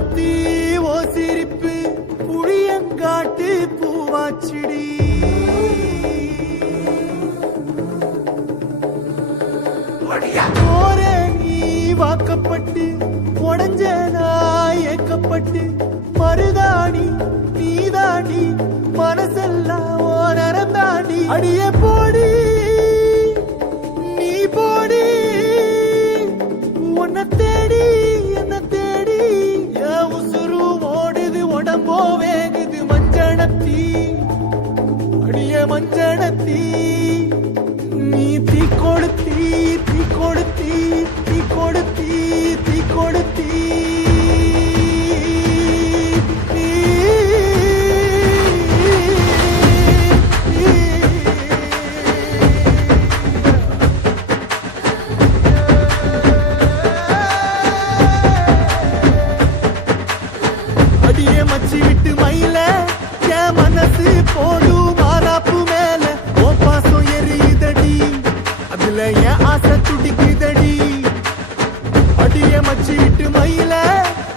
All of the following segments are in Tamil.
ராசாத்தி ஓ சிரிப்பு புளியங்காட்டு பூவாச்சிடி. போரே நீ வாக்கப்பட்டு உடஞ்ச நாய் ஏக்கப்பட்டு மருதாணி நீதாண்டி மனசெல்லாம் ஓ நரந்தாண்டி. அடியே போடி நீ போடி உன்னை தேடி என்ன தேடி என் உசுரு ஓடுது உடம்போ வேகுது மஞ்சனத்தி அடிய மஞ்சனத்தி. நீ தீ கொடுத்தி தீ கொடுத்தி தீ கொடுத்தி தீ கொடுத்தி. அடியே மச்சி விட்டு மயில என் மனசு போடு மாறாப்பு மேல ஓ பாசம் எரியுதடி அதுல என் ஆசை துடிக்குதடி. அடியே மச்சி விட்டு மயில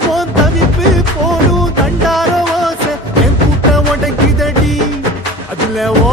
போன் தவிப்பு போடும் தண்டார ஓசை என் கூட்ட உடைக்குதடி அதுல ஓ